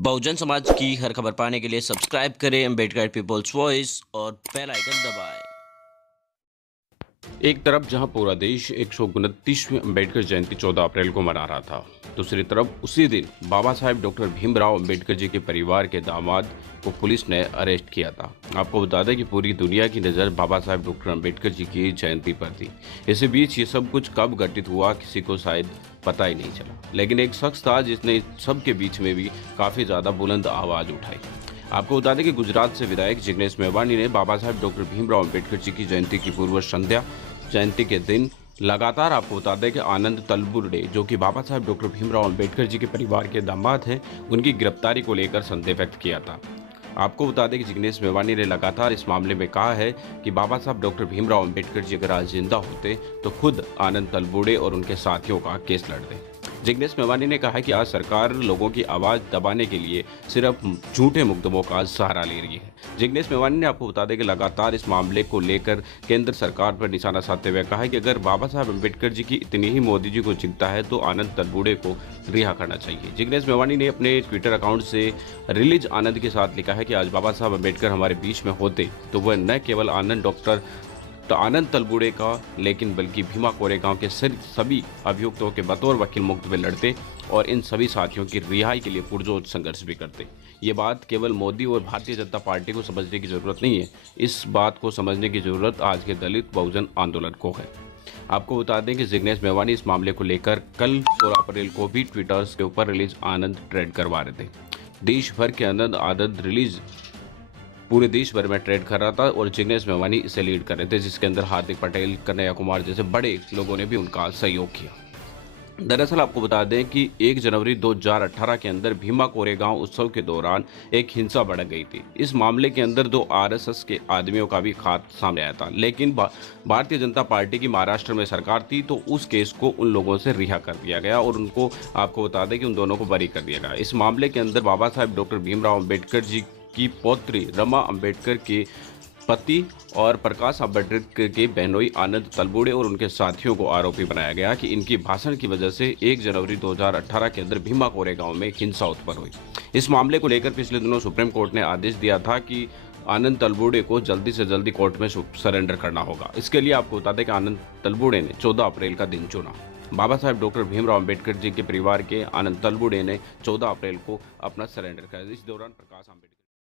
बहुजन समाज की हर खबर पाने के लिए सब्सक्राइब करें अम्बेडकर पीपल्स वॉइस और बेल आइकन दबाएं। एक तरफ जहां पूरा देश 129वीं अम्बेडकर जयंती 14 अप्रैल को मना रहा था, दूसरी तरफ उसी दिन बाबा साहेब डॉक्टर भीमराव अम्बेडकर जी के परिवार के दामाद को पुलिस ने अरेस्ट किया था। आपको बता दें कि पूरी दुनिया की नज़र बाबा साहेब डॉक्टर अम्बेडकर जी की जयंती पर थी। इसी बीच ये सब कुछ कब घटित हुआ किसी को शायद पता ही नहीं चला, लेकिन एक शख्स था जिसने सब के बीच में भी काफ़ी ज़्यादा बुलंद आवाज़ उठाई। आपको बता दें कि गुजरात से विधायक जिग्नेश मेवानी ने बाबा साहेब डॉक्टर भीमराव अम्बेडकर जी की जयंती की पूर्व संध्या जयंती के दिन लगातार आपको बता दें कि आनंद तलबुर्डे, जो कि बाबा साहेब डॉक्टर भीमराव अम्बेडकर जी के परिवार के दामाद हैं, उनकी गिरफ्तारी को लेकर संदेह व्यक्त किया था। आपको बता दें कि जिग्नेश मेवानी ने लगातार इस मामले में कहा है कि बाबा साहब डॉक्टर भीमराव अम्बेडकर जी अगर आज जिंदा होते तो खुद आनंद तलबुर्डे और उनके साथियों का केस लड़ते। जिग्नेश मेवानी ने कहा कि आज सरकार लोगों की आवाज दबाने के लिए सिर्फ झूठे मुकदमों का सहारा ले रही है। जिग्नेश मेवानी ने आपको बता दें कि लगातार इस मामले को लेकर केंद्र सरकार पर निशाना साधते हुए कहा है कि अगर बाबा साहब अम्बेडकर जी की इतनी ही मोदी जी को चिंता है तो आनंद तलबुर्डे को रिहा करना चाहिए। जिग्नेश मेवानी ने अपने ट्विटर अकाउंट से रिलीज आनंद के साथ लिखा है कि आज बाबा साहब अम्बेडकर हमारे बीच में होते तो वह न केवल आनंद तलबुर्डे का लेकिन बल्कि भीमा कोरेगांव के सभी अभियुक्तों के बतौर वकील मुक्त में लड़ते और इन सभी साथियों की रिहाई के लिए पुरजोर संघर्ष भी करते। ये बात केवल मोदी और भारतीय जनता पार्टी को समझने की जरूरत नहीं है, इस बात को समझने की जरूरत आज के दलित बहुजन आंदोलन को है। आपको बता दें कि जिग्नेश मेवानी इस मामले को लेकर कल 16 अप्रैल को भी ट्विटर के ऊपर रिलीज आनंद ट्रेंड करवा रहे थे। देश भर के आनंद रिलीज पूरे देश भर में ट्रेंड कर रहा था और जिग्नेश मेवानी इसे लीड कर रहे थे, जिसके अंदर हार्दिक पटेल, कन्हैया कुमार जैसे बड़े लोगों ने भी उनका सहयोग किया। दरअसल आपको बता दें कि 1 जनवरी 2018 के अंदर भीमा कोरेगांव उत्सव के दौरान एक हिंसा भड़क गई थी। इस मामले के अंदर 2 आरएसएस के आदमियों का भी हाथ सामने आया था, लेकिन भारतीय जनता पार्टी की महाराष्ट्र में सरकार थी तो उस केस को उन लोगों से रिहा कर दिया गया और उनको आपको बता दें कि उन दोनों को बरी कर दिया गया। इस मामले के अंदर बाबा साहेब डॉक्टर भीमराव अम्बेडकर जी की पौत्री रमा अम्बेडकर के पति और प्रकाश अम्बेडकर के बहनोई आनंद तलबुर्डे और उनके साथियों को आरोपी बनाया गया कि इनकी भाषण की वजह से 1 जनवरी 2018 के अंदर भीमा कोरेगांव में हिंसा उत्पन्न हुई। इस मामले को लेकर पिछले दिनों सुप्रीम कोर्ट ने आदेश दिया था कि आनंद तलबुर्डे को जल्दी से जल्दी कोर्ट में सरेंडर करना होगा। इसके लिए आपको बता दें कि आनंद तलबुर्डे ने 14 अप्रैल का दिन चुना। बाबा साहेब डॉक्टर भीमराव अम्बेडकर जी के परिवार के आनंद तलबुर्डे ने 14 अप्रैल को अपना सरेंडर किया। इस दौरान प्रकाश अम्बेडकर